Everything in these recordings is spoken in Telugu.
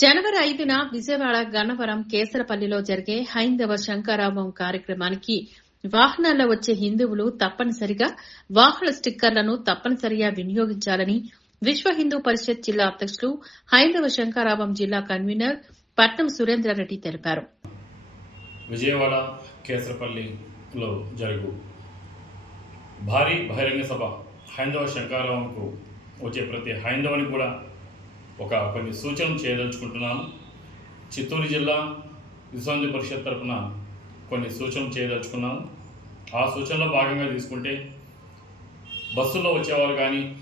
జనవరి ఐదున విజయవాడ గన్నవరం కేసరపల్లిలో జరిగే హైందవ శంకరావం కార్యక్రమానికి వాహనాల్లో వచ్చే హిందువులు తప్పనిసరిగా వాహన స్టిక్కర్లను తప్పనిసరిగా వినియోగించాలని విశ్వ హిందూ పరిషత్ జిల్లా అధ్యక్షులు హైందవ శంకరావం జిల్లా కన్వీనర్ పట్నం సురేంద్రారెడ్డి తెలిపారు. విజయవాడ కేసరపల్లిలో జరుగు భారీ బహిరంగ సభ హైందవ శంకారావంకు వచ్చే ప్రతి హైందవుని కూడా ఒక కొన్ని సూచనలు చేయదలుచుకుంటున్నాను. చిత్తూరు జిల్లా విశ్వాంతి పరిషత్ తరఫున కొన్ని సూచనలు చేయదలుచుకున్నాను. ఆ సూచనలో భాగంగా తీసుకుంటే బస్సుల్లో వచ్చేవారు కానీ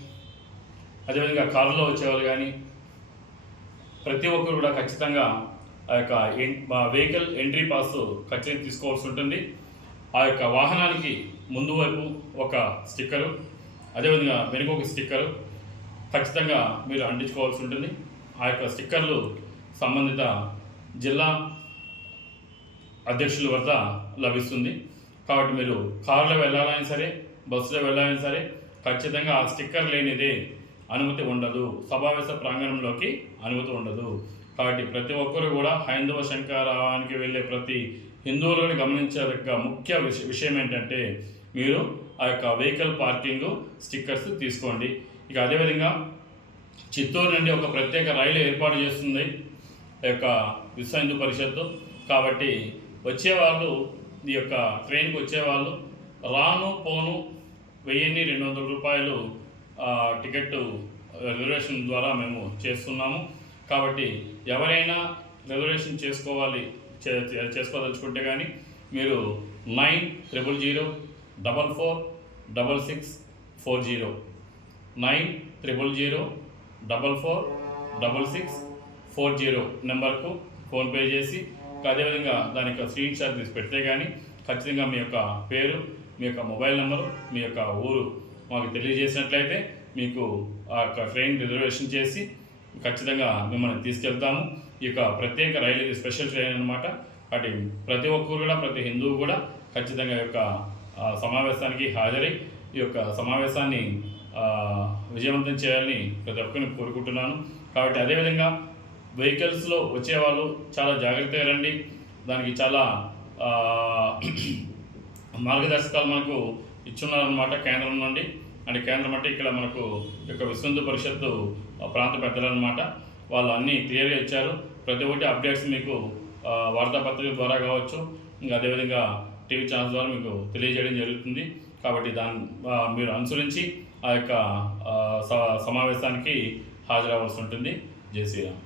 అదేవిధంగా కారులో వచ్చేవారు కానీ ప్రతి ఒక్కరు కూడా ఖచ్చితంగా ఆ యొక్క ఎన్- వెహికల్ ఎంట్రీ పాస్ ఖచ్చితంగా తీసుకోవాల్సి ఉంటుంది. ఆ యొక్క వాహనానికి ముందు వైపు ఒక స్టిక్కరు అదేవిధంగా వెనుక ఒక స్టిక్కరు ఖచ్చితంగా మీరు అంటించుకోవాల్సి ఉంటుంది. ఆ యొక్క స్టిక్కర్లు సంబంధిత జిల్లా అధ్యక్షుల వద్ద లభిస్తుంది. కాబట్టి మీరు కారులో వెళ్ళాలైనా సరే బస్సులో వెళ్ళాలైనా సరే ఖచ్చితంగా ఆ స్టిక్కర్ లేనిదే అనుమతి ఉండదు. సమావేశ ప్రాంగణంలోకి అనుమతి ఉండదు. కాబట్టి ప్రతి ఒక్కరు కూడా హైందవ శంకరానికి వెళ్ళే ప్రతి హిందువులను గమనించదగ్గ ముఖ్య విష- విషయం ఏంటంటే మీరు ఆ యొక్క వెహికల్ పార్కింగ్ స్టిక్కర్స్ తీసుకోండి. ఇక అదేవిధంగా చిత్తూరు నుండి ఒక ప్రత్యేక రైలు ఏర్పాటు చేస్తుంది ఈ యొక్క విశ్వ హిందూ పరిషత్తు. కాబట్టి వచ్చేవాళ్ళు ఈ యొక్క ట్రైన్కి వచ్చేవాళ్ళు రాను పోను వెయ్యిన్ని రెండు వందల రూపాయలు టికెట్ రిజర్వేషన్ ద్వారా మేము చేస్తున్నాము. కాబట్టి ఎవరైనా రిజర్వేషన్ చేసుకోవాలి చే- చేసుకోదలుచుకుంటే కానీ మీరు nine triple zero double four double six four zero. Nine triple zero double four double six four zero నెంబర్కు ఫోన్పే చేసి అదేవిధంగా దాని యొక్క స్క్రీన్ షాట్ తీసి పెడితే కానీ ఖచ్చితంగా మీ యొక్క పేరు మీ యొక్క మొబైల్ నెంబరు మీ యొక్క ఊరు మాకు తెలియజేసినట్లయితే మీకు ఆ యొక్క ట్రైన్ రిజర్వేషన్ చేసి ఖచ్చితంగా మిమ్మల్ని తీసుకెళ్తాము. ఈ యొక్క ప్రత్యేక రైలు ఇది స్పెషల్ ట్రైన్ అనమాట అటు ప్రతి ఒక్కరు కూడా ప్రతి హిందువు కూడా ఖచ్చితంగా యొక్క సమావేశానికి హాజరై ఈ యొక్క సమావేశాన్ని ఆ, విజయవంతం చేయాలని ప్రతి ఒక్కరిని కోరుకుంటున్నాను. కాబట్టి అదేవిధంగా వెహికల్స్లో వచ్చేవాళ్ళు చాలా జాగ్రత్తగా రండి. దానికి చాలా మార్గదర్శకాలు మనకు ఇచ్చున్నారనమాట కేంద్రం నుండి. అంటే కేంద్రం అంటే ఇక్కడ మనకు యొక్క విశ్వంతు పరిషత్తు ప్రాంత పెద్దలన్నమాట. వాళ్ళు అన్నీ క్లియర్గా ఇచ్చారు. ప్రతి ఒక్కటి అప్డేట్స్ మీకు వార్తాపత్రిక ద్వారా కావచ్చు. ఇంకా అదేవిధంగా టీవీ ఛానల్స్ ద్వారా మీకు తెలియజేయడం జరుగుతుంది. కాబట్టి దాన్ని మీరు అనుసరించి ఆ యొక్క స- సమావేశానికి హాజరవలసి ఉంటుంది. జై శ్రీరామ్.